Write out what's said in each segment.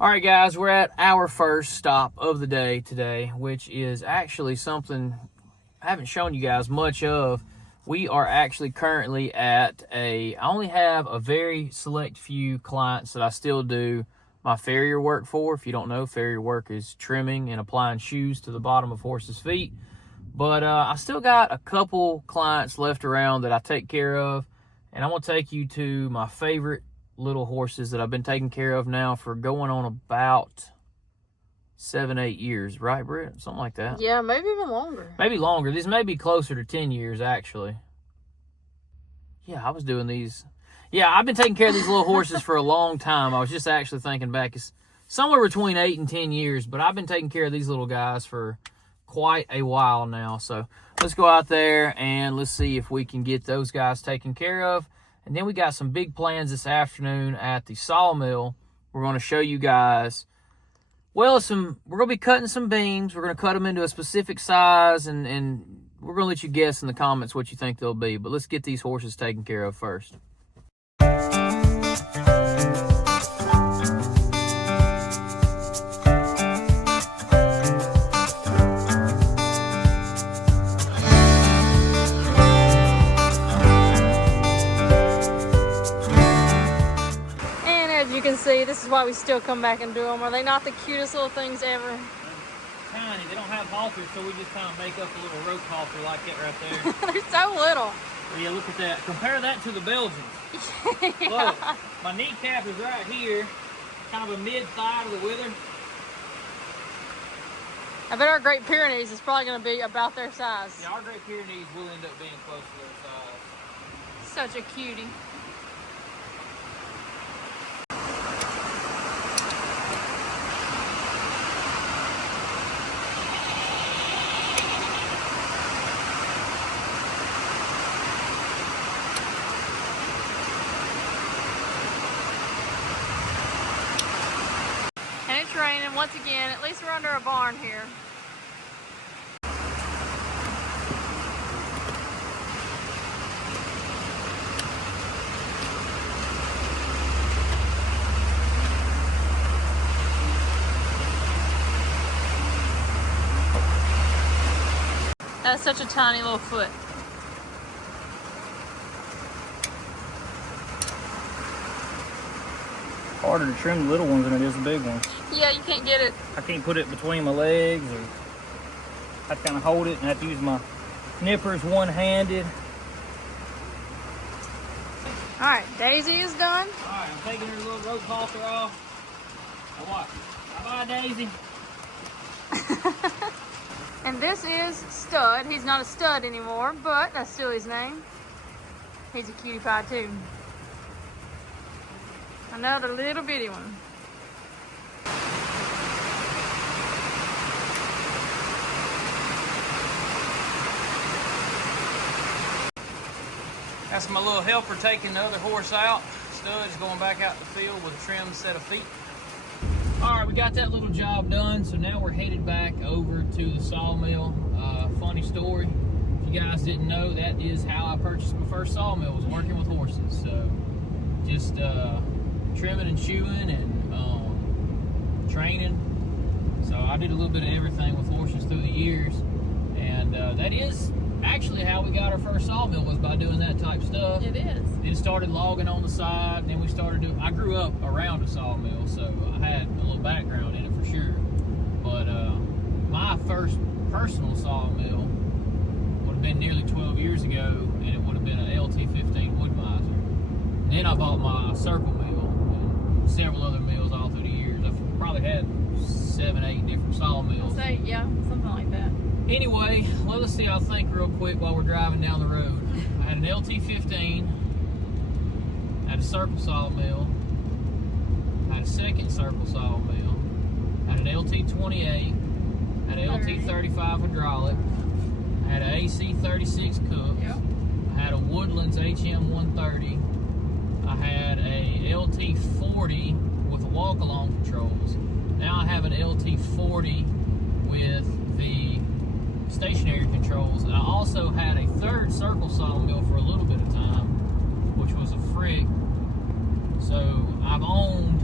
All right, guys, we're at our first stop of the day today, which is actually something I haven't shown you guys much of. We are actually currently at I only have a very select few clients that I still do my farrier work for. If you don't know, farrier work is trimming and applying shoes to the bottom of horses' feet. But I still got a couple clients left around that I take care of, and I'm going to take you to my favorite little horses that I've been taking care of now for going on about 7-8 years, right, Britt? Something like that. Yeah, maybe even longer. Maybe longer. This may be closer to 10 years, actually. Yeah, I was doing these. Yeah, I've been taking care of these little horses for a long time. I was just actually thinking back. It's somewhere between 8 and 10 years, but I've been taking care of these little guys for quite a while now. So let's go out there and let's see if we can get those guys taken care of. And then we got some big plans this afternoon at the Sawmill. We're going to show you guys, well, we're going to be cutting some beams. We're going to cut them into a specific size, and we're going to let you guess in the comments what you think they'll be. But let's get these horses taken care of first. You can see this is why we still come back and do them. Are they not the cutest little things ever? Tiny. They don't have halters, so we just kind of make up a little rope halter like that right there. They're so little. Yeah, look at that. Compare that to the Belgians. Yeah. Look, my kneecap is right here, kind of a mid-thigh to the wither. I bet our Great Pyrenees is probably going to be about their size. Yeah, our Great Pyrenees will end up being close to their size. Such a cutie. And it's raining once again. At least we're under a barn here. That's such a tiny little foot. Harder to trim the little ones than it is the big ones. Yeah, you can't get it. I can't put it between my legs, or I kind of hold it and have to use my nippers one-handed. All right, Daisy is done. All right, I'm taking her little rope halter off. Now watch. Bye-bye, Daisy. And this is Stud. He's not a stud anymore, but that's still his name. He's a cutie pie too. Another little bitty one. That's my little helper taking the other horse out. Stud's going back out the field with a trimmed set of feet. All right, we got that little job done, so now we're headed back over to the Sawmill. Funny story, if you guys didn't know, that is how I purchased my first sawmill, was working with horses. So just trimming and shoeing and training. So I did a little bit of everything with horses through the years, and that is actually how we got our first sawmill, was by doing that type stuff. It is. Then started logging on the side, and then we started doing, I grew up around a sawmill, so I had a little background in it for sure. But my first personal sawmill would have been nearly 12 years ago, and it would have been an LT-15 Wood-Mizer. And then I bought my circle mill and several other mills all through the years. I've probably had 7-8 different sawmills. I'll say, yeah, something like that. Anyway, well, let's see, I'll think real quick while we're driving down the road. I had an LT-15, I had a circle sawmill, I had a second circle sawmill, I had an LT-28, I had an LT-35 hydraulic, I had an AC-36 Cook, Yep. I had a Woodlands HM-130, I had a LT-40 with the walk-along controls. Now I have an LT-40 with the stationary controls. And I also had a third circle sawmill for a little bit of time, which was a Frick. So I've owned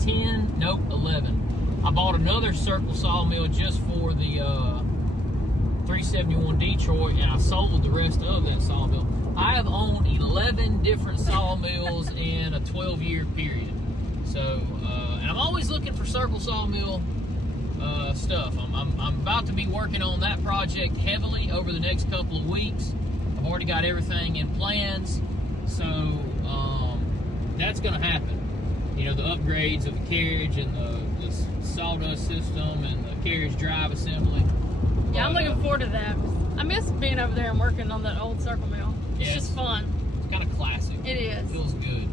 10, nope, 11. I bought another Circle Sawmill just for the 371 Detroit, and I sold the rest of that sawmill. I have owned 11 different sawmills in a 12-year period. So, and I'm always looking for Circle Sawmill stuff. I'm about to be working on that project heavily over the next couple of weeks. I've already got everything in plans, so that's going to happen. You know, the upgrades of the carriage and the sawdust system and the carriage drive assembly. Yeah, I'm looking forward to that. I miss being over there and working on that old circle mill. It's just fun. It's kind of classic. It is. It feels good.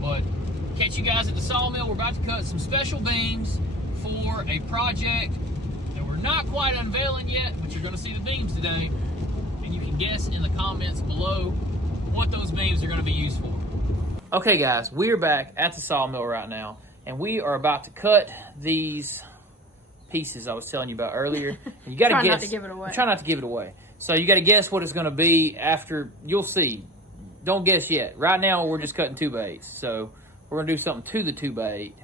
But catch you guys at the sawmill. We're about to cut some special beams for a project that we're not quite unveiling yet, but you're going to see the beams today. And you can guess in the comments below what those beams are going to be used for. Okay, guys, we are back at the sawmill right now, and we are about to cut these pieces I was telling you about earlier. You got to guess. Try not to give it away. Try not to give it away. So you got to guess what it's going to be after. You'll see. Don't guess yet. Right now we're just cutting 2x8. So we're going to do something to the 2x8,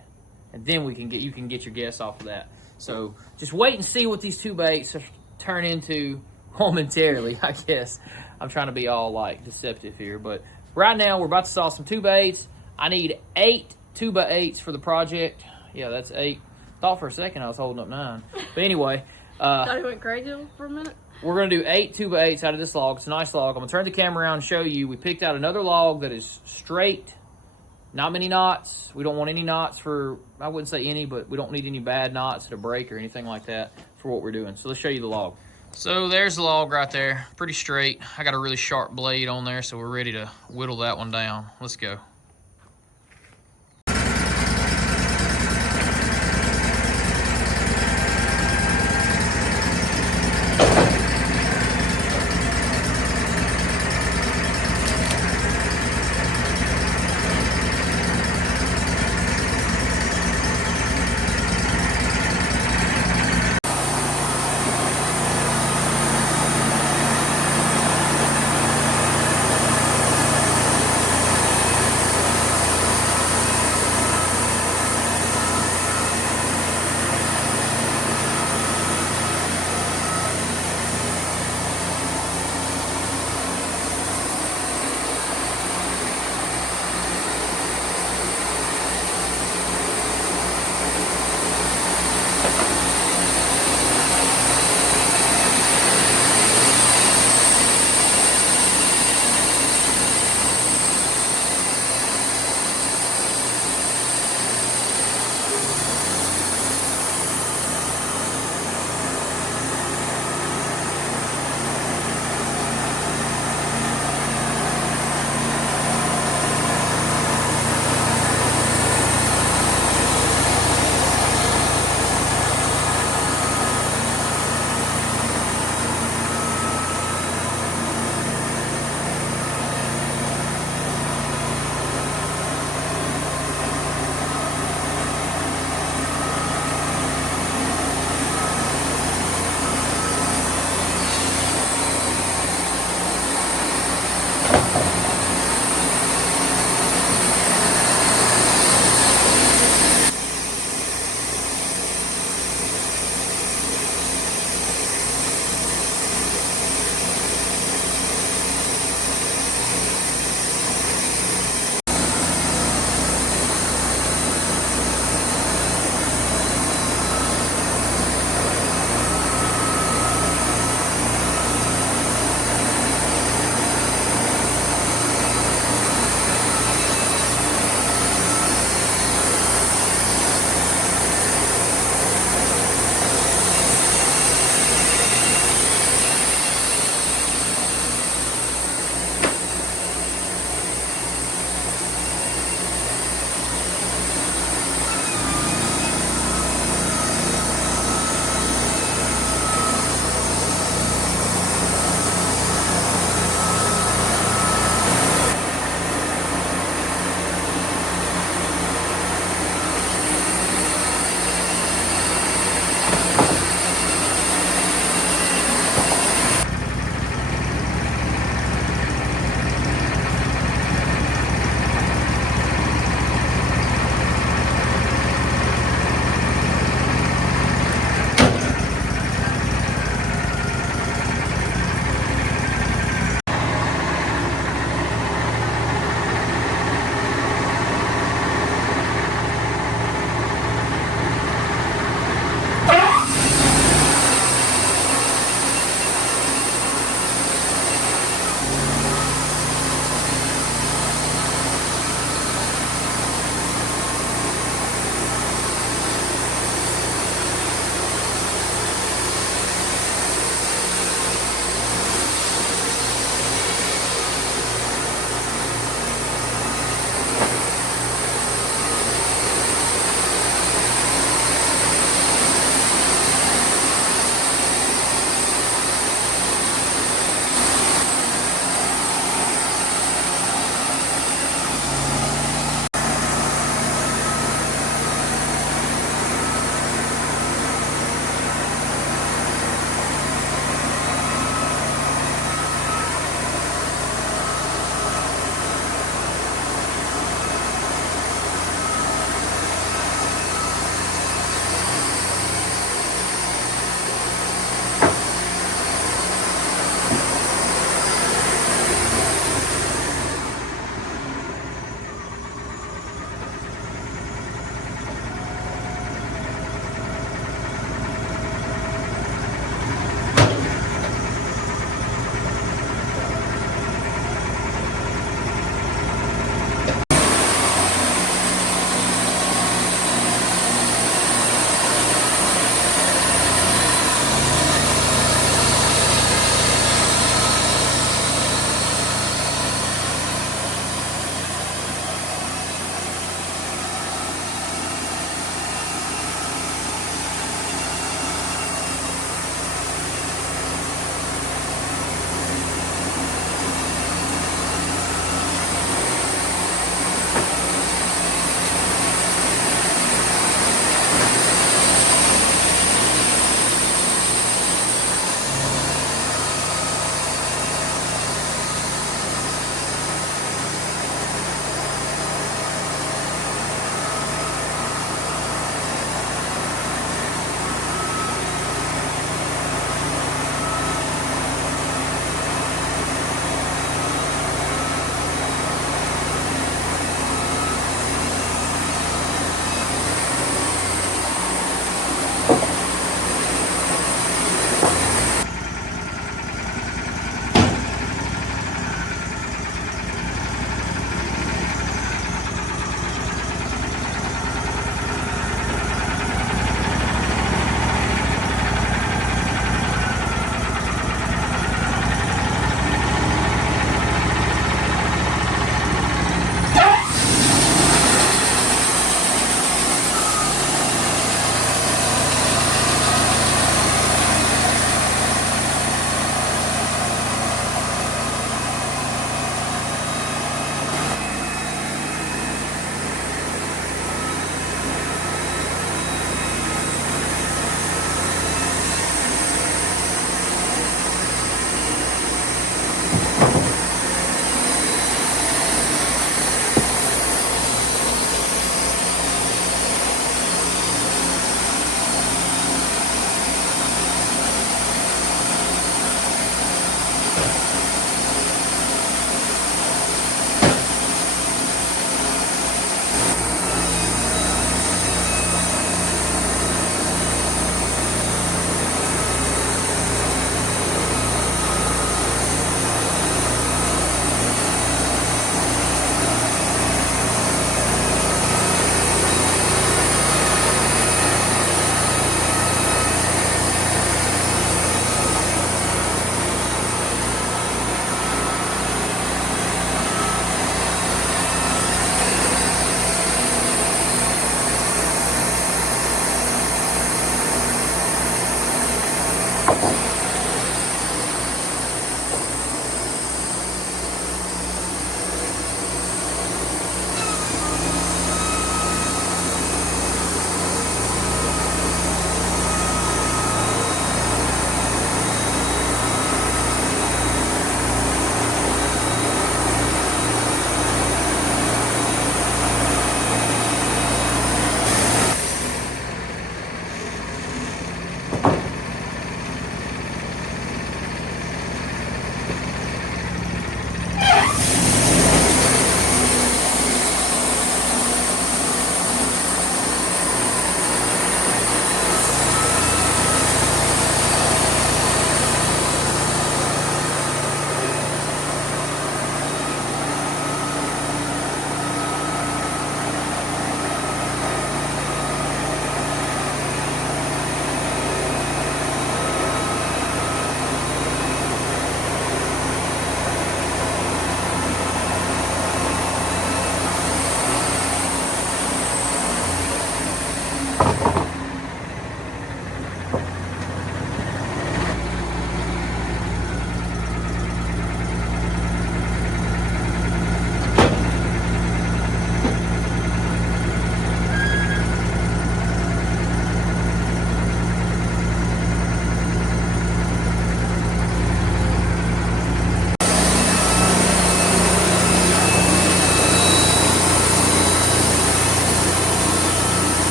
and then you can get your guess off of that. So just wait and see what these 2x8s turn into momentarily. I guess I'm trying to be all like deceptive here, but right now we're about to saw some 2x8s. I need 8 2x8s for the project. Yeah, that's 8. Thought for a second I was holding up 9. But anyway, thought he went crazy for a minute. We're going to do 8 2x8s out of this log. It's a nice log. I'm going to turn the camera around and show you. We picked out another log that is straight, not many knots. We don't want any knots for, I wouldn't say any, but we don't need any bad knots to break or anything like that for what we're doing. So let's show you the log. So there's the log right there, pretty straight. I got a really sharp blade on there, so we're ready to whittle that one down. Let's go.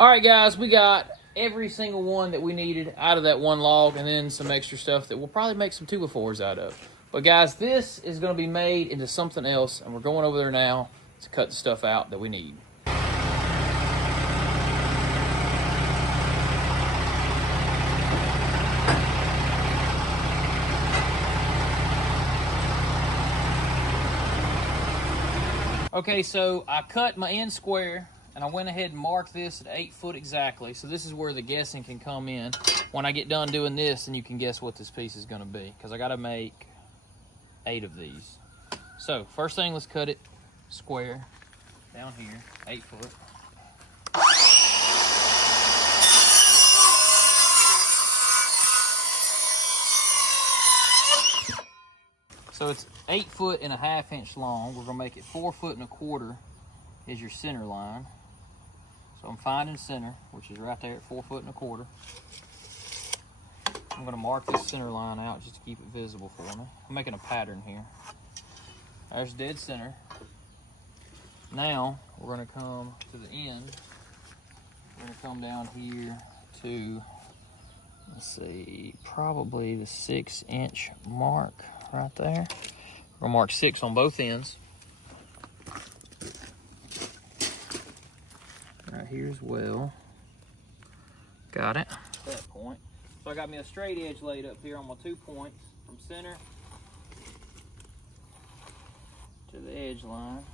All right, guys, we got every single one that we needed out of that one log, and then some extra stuff that we'll probably make some 2x4s out of. But guys, this is going to be made into something else, and we're going over there now to cut the stuff out that we need. Okay, so I cut my end square, and I went ahead and marked this at 8 foot exactly. So this is where the guessing can come in. When I get done doing this, then you can guess what this piece is going to be, because I got to make 8 of these. So first thing, let's cut it square down here, 8 foot. So it's 8.5 inches long. We're gonna make it 4.25 feet is your center line. So I'm finding center, which is right there at 4.25 feet. I'm gonna mark this center line out just to keep it visible for me. I'm making a pattern here. There's dead center. Now we're gonna come to the end. We're gonna come down here to, let's see, probably the 6-inch mark right there. We're gonna mark 6 on both ends. Right here as well. Got it. At that point. So I got me a straight edge laid up here on my 2 points from center to the edge line.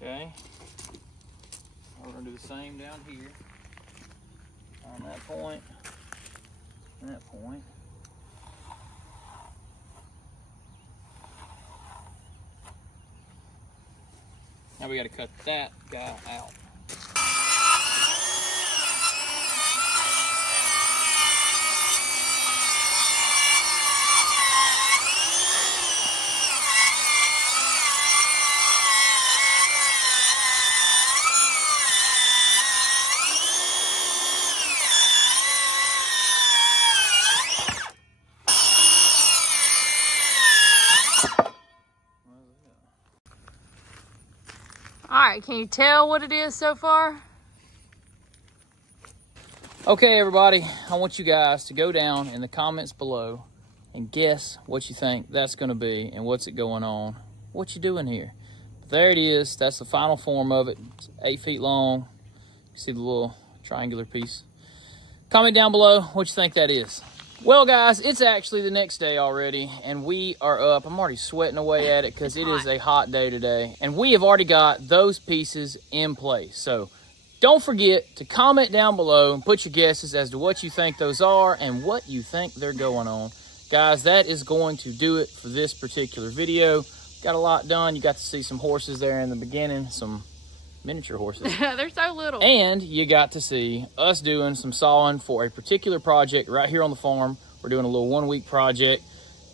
Okay. We're gonna do the same down here. On that point. And that point. Now we got to cut that guy out. All right, can you tell what it is so far? Okay, everybody, I want you guys to go down in the comments below and guess what you think that's going to be and what's it going on. What you doing here? But there it is. That's the final form of it. It's 8 feet long. You see the little triangular piece. Comment down below what you think that is. Well, guys, it's actually the next day already, and we are up. I'm already sweating away at it because it is a hot day today, and we have already got those pieces in place. So don't forget to comment down below and put your guesses as to what you think those are and what you think they're going on. Guys, that is going to do it for this particular video. Got a lot done. You got to see some horses there in the beginning, some miniature horses. They're so little. And you got to see us doing some sawing for a particular project right here on the farm. We're doing a little 1-week project,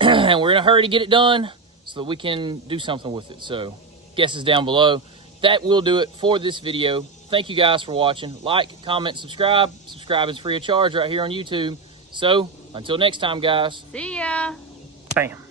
and we're in a hurry to get it done so that we can do something with it. So guesses down below. That will do it for this video. Thank you guys for watching. Like, comment, subscribe. Subscribing is free of charge right here on YouTube. So until next time, guys. See ya. Bam.